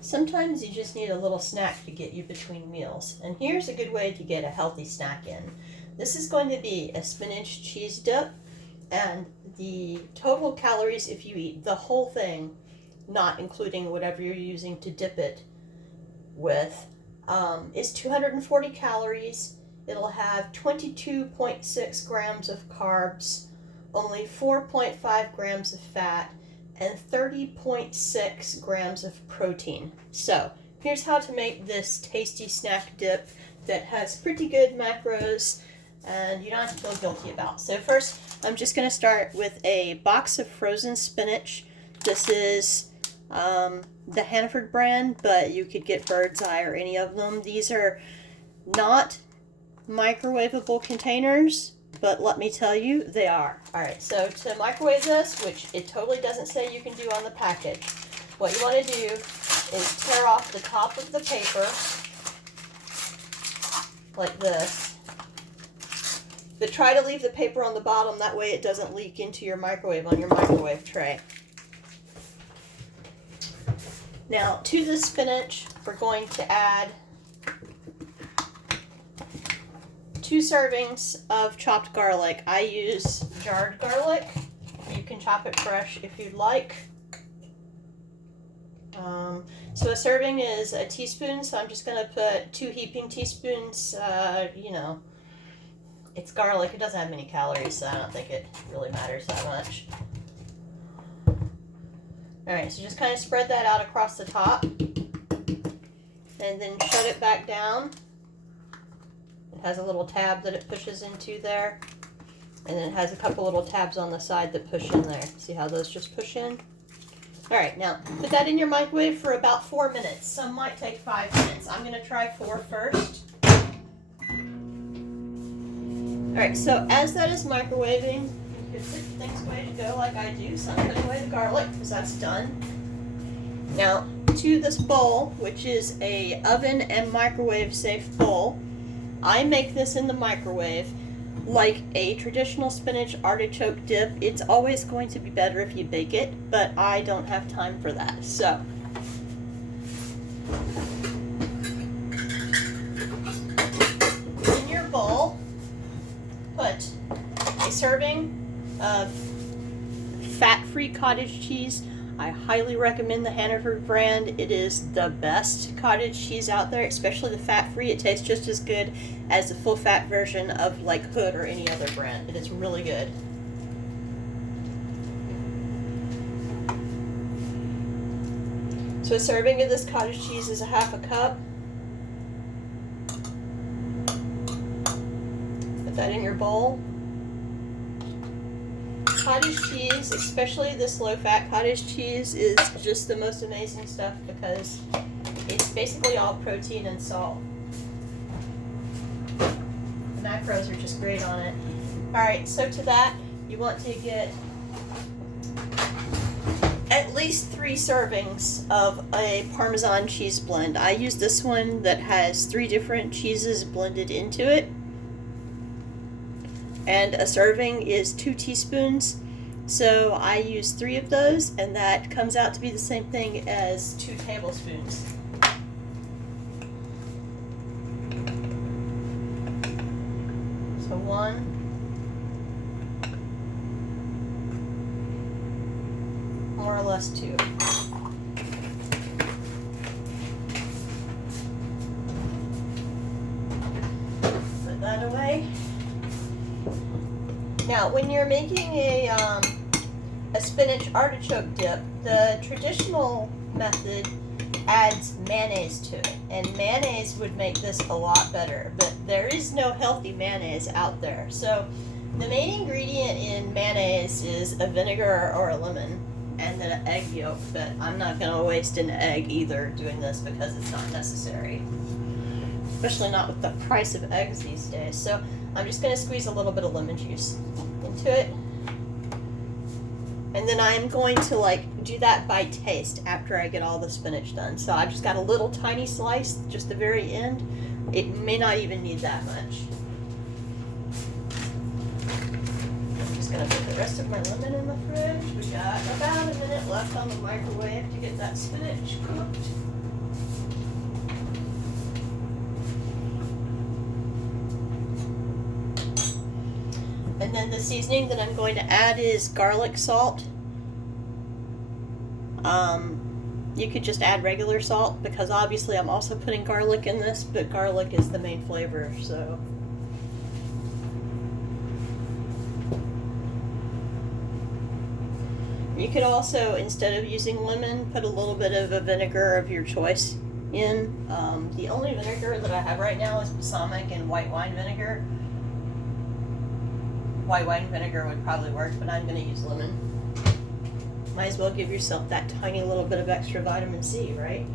Sometimes you just need a little snack to get you between meals, and here's a good way to get a healthy snack in. This is going to be a spinach cheese dip, and the total calories if you eat the whole thing, not including whatever you're using to dip it with, is 240 calories. It'll have 22.6 grams of carbs, only 4.5 grams of fat, and 30.6 grams of protein. So here's how to make this tasty snack dip that has pretty good macros and you don't have to feel guilty about. So first, I'm just going to start with a box of frozen spinach. This is the Hannaford brand, but you could get Bird's Eye or any of them. These are not microwavable containers, but let me tell you, they are. Alright, so to microwave this, which it totally doesn't say you can do on the package, what you want to do is tear off the top of the paper, like this. But try to leave the paper on the bottom, that way it doesn't leak into your microwave on your microwave tray. Now, to the spinach, we're going to add 2 servings of chopped garlic. I use jarred garlic. You can chop it fresh if you'd like. So a serving is a teaspoon, so I'm just going to put 2 heaping teaspoons. It's garlic. It doesn't have many calories, so I don't think it really matters that much. Alright, so just kind of spread that out across the top. And then shut it back down. It has a little tab that it pushes into there. And then it has a couple little tabs on the side that push in there. See how those just push in? Alright, now put that in your microwave for about 4 minutes. Some might take 5 minutes. I'm going to try 4 first. Alright, so as that is microwaving, you could put things away to go like I do. So I'm putting away the garlic because that's done. Now, to this bowl, which is a oven and microwave safe bowl, I make this in the microwave. Like a traditional spinach artichoke dip, it's always going to be better if you bake it, but I don't have time for that. So, in your bowl, put a serving of fat-free cottage cheese. I highly recommend the Hannaford brand. It is the best cottage cheese out there, especially the fat-free. It tastes just as good as the full-fat version of like Hood or any other brand. It is really good. So a serving of this cottage cheese is a half a cup. Put that in your bowl. Cottage cheese, especially this low-fat cottage cheese, is just the most amazing stuff because it's basically all protein and salt. The macros are just great on it. Alright, so to that, you want to get at least 3 servings of a Parmesan cheese blend. I use this one that has 3 different cheeses blended into it. And a serving is 2 teaspoons, so I use 3 of those, and that comes out to be the same thing as 2 tablespoons. So 1, more or less 2. Put that away. Now, when you're making a spinach artichoke dip, the traditional method adds mayonnaise to it, and mayonnaise would make this a lot better, but there is no healthy mayonnaise out there. So the main ingredient in mayonnaise is a vinegar or a lemon, and then an egg yolk, but I'm not going to waste an egg either doing this because it's not necessary, especially not with the price of eggs these days. So I'm just going to squeeze a little bit of lemon juice into it. And then I'm going to do that by taste after I get all the spinach done. So I've just got a little tiny slice, just the very end. It may not even need that much. I'm just going to put the rest of my lemon in the fridge. We got about a minute left on the microwave to get that spinach cooked. And then the seasoning that I'm going to add is garlic salt. You could just add regular salt because obviously I'm also putting garlic in this, but garlic is the main flavor, so. You could also, instead of using lemon, put a little bit of a vinegar of your choice in. The only vinegar that I have right now is balsamic and white wine vinegar. White wine vinegar would probably work, but I'm going to use lemon. Might as well give yourself that tiny little bit of extra vitamin C, right?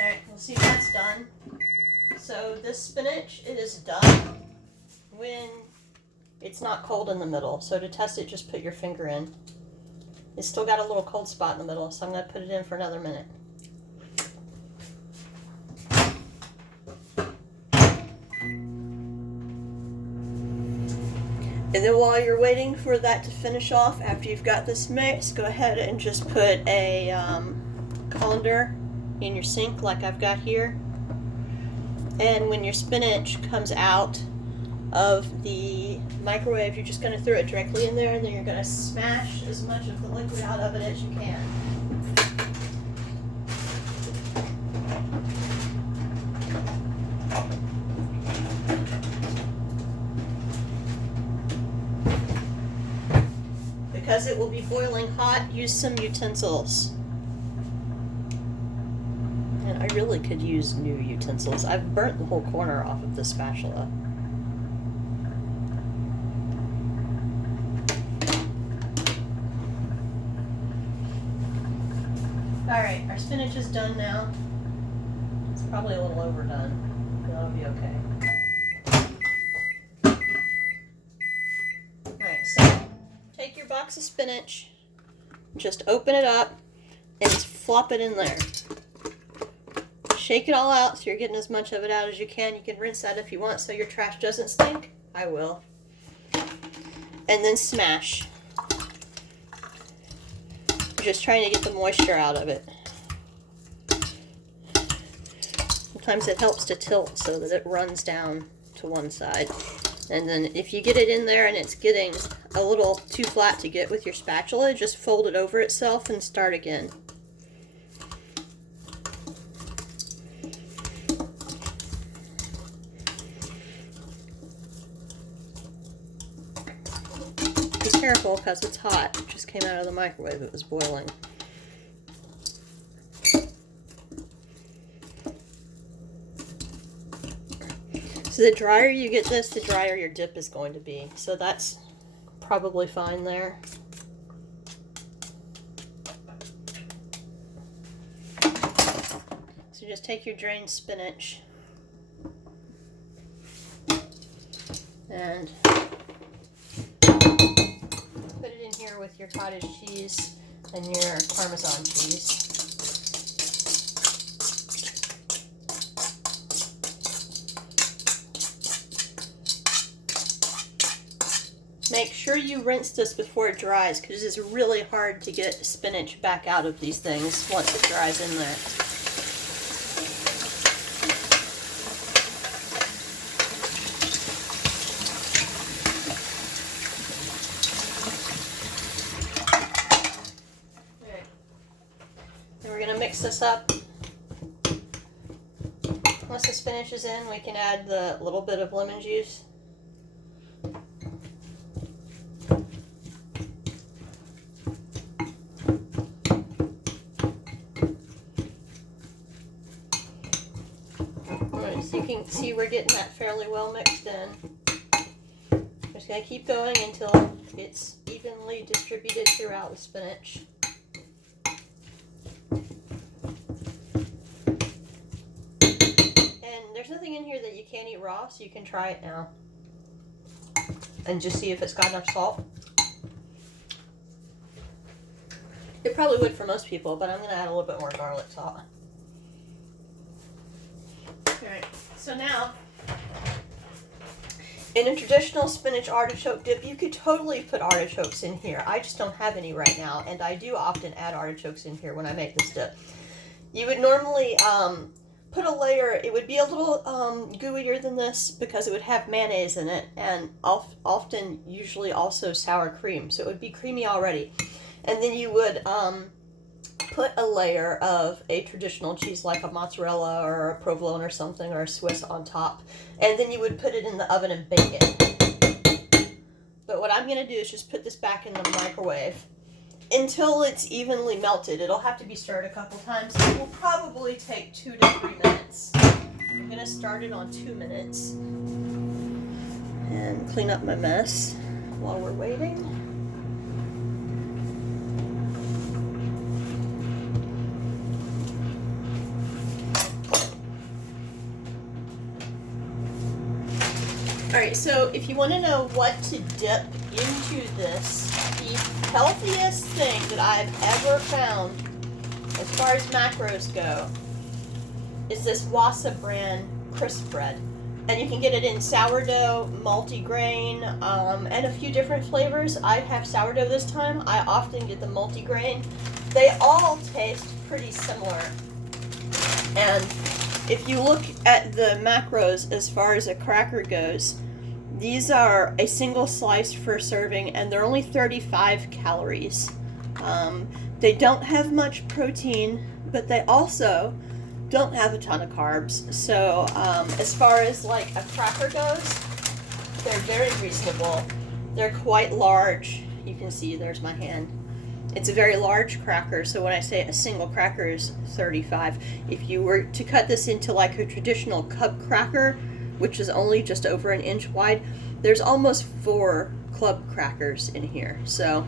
Alright, we'll see if that's done. So this spinach, it is done when it's not cold in the middle. So to test it, just put your finger in. It's still got a little cold spot in the middle, so I'm going to put it in for another minute. And then while you're waiting for that to finish off, after you've got this mix, go ahead and just put a colander in your sink like I've got here. And when your spinach comes out of the microwave, you're just going to throw it directly in there, and then you're going to smash as much of the liquid out of it as you can. Because it will be boiling hot, use some utensils. And I really could use new utensils. I've burnt the whole corner off of the spatula. Alright, our spinach is done now. It's probably a little overdone, but that'll be okay. Alright, so take your box of spinach, just open it up, and just flop it in there. Shake it all out so you're getting as much of it out as you can. You can rinse that if you want so your trash doesn't stink. I will. And then smash. You're just trying to get the moisture out of it. Sometimes it helps to tilt so that it runs down to one side. And then if you get it in there and it's getting a little too flat to get with your spatula, just fold it over itself and start again. Be careful because it's hot. It just came out of the microwave. It was boiling. So the drier you get this, the drier your dip is going to be. So that's probably fine there. So just take your drained spinach and put it in here with your cottage cheese and your Parmesan cheese. Make sure you rinse this before it dries because it's really hard to get spinach back out of these things once it dries in there. Alright. Then we're going to mix this up. Once the spinach is in, we can add the little bit of lemon juice. So you can see we're getting that fairly well mixed in. Just going to keep going until it's evenly distributed throughout the spinach. And there's nothing in here that you can't eat raw, so you can try it now. And just see if it's got enough salt. It probably would for most people, but I'm going to add a little bit more garlic salt. Alright, so now, in a traditional spinach artichoke dip, you could totally put artichokes in here. I just don't have any right now, and I do often add artichokes in here when I make this dip. You would normally put a layer, it would be a little gooier than this because it would have mayonnaise in it, and often, usually also sour cream, so it would be creamy already. And then you would put a layer of a traditional cheese like a mozzarella or a provolone or something, or a Swiss on top, and then you would put it in the oven and bake it. But what I'm going to do is just put this back in the microwave until it's evenly melted. It'll have to be stirred a couple times. It will probably take 2 to 3 minutes. I'm going to start it on 2 minutes and clean up my mess while we're waiting. Alright, so if you want to know what to dip into this, the healthiest thing that I've ever found as far as macros go is this Wasa brand crisp bread. And you can get it in sourdough, multigrain, and a few different flavors. I have sourdough this time. I often get the multigrain. They all taste pretty similar. And if you look at the macros as far as a cracker goes, these are a single slice per serving, and they're only 35 calories. They don't have much protein, but they also don't have a ton of carbs. So as far as like a cracker goes, they're very reasonable. They're quite large. You can see there's my hand. It's a very large cracker, so when I say a single cracker is 35, if you were to cut this into like a traditional cup cracker, which is only just over 1 inch wide, there's almost 4 club crackers in here. So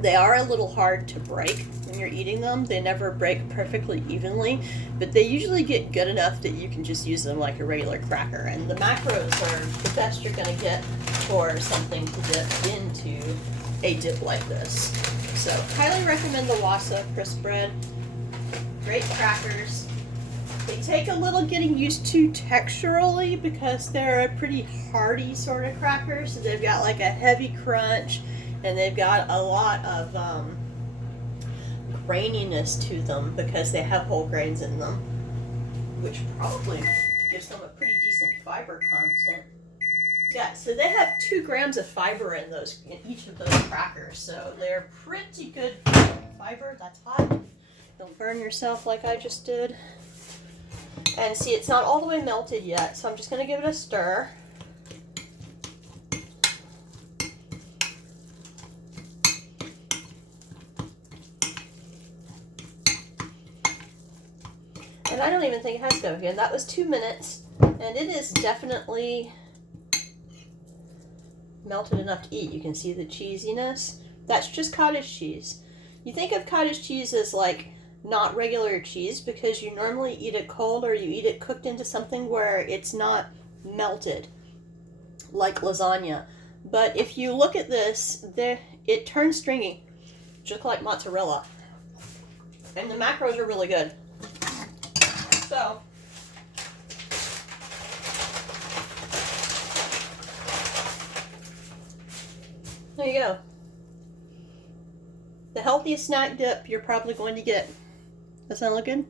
they are a little hard to break when you're eating them. They never break perfectly evenly, but they usually get good enough that you can just use them like a regular cracker. And the macros are the best you're going to get for something to dip into a dip like this. So highly recommend the Wasa crisp bread. Great crackers. They take a little getting used to texturally because they're a pretty hearty sort of cracker. So they've got like a heavy crunch, and they've got a lot of graininess to them because they have whole grains in them, which probably gives them a pretty decent fiber content. Yeah, so they have 2 grams of fiber in each of those crackers, so they're pretty good fiber. That's hot. Don't burn yourself like I just did. And see, it's not all the way melted yet, so I'm just going to give it a stir. And I don't even think it has to go again. That was 2 minutes, and it is definitely melted enough to eat. You can see the cheesiness. That's just cottage cheese. You think of cottage cheese as like not regular cheese because you normally eat it cold or you eat it cooked into something where it's not melted, like lasagna. But if you look at this, it turns stringy, just like mozzarella. And the macros are really good. So there you go. The healthiest snack dip you're probably going to get. Does that look good?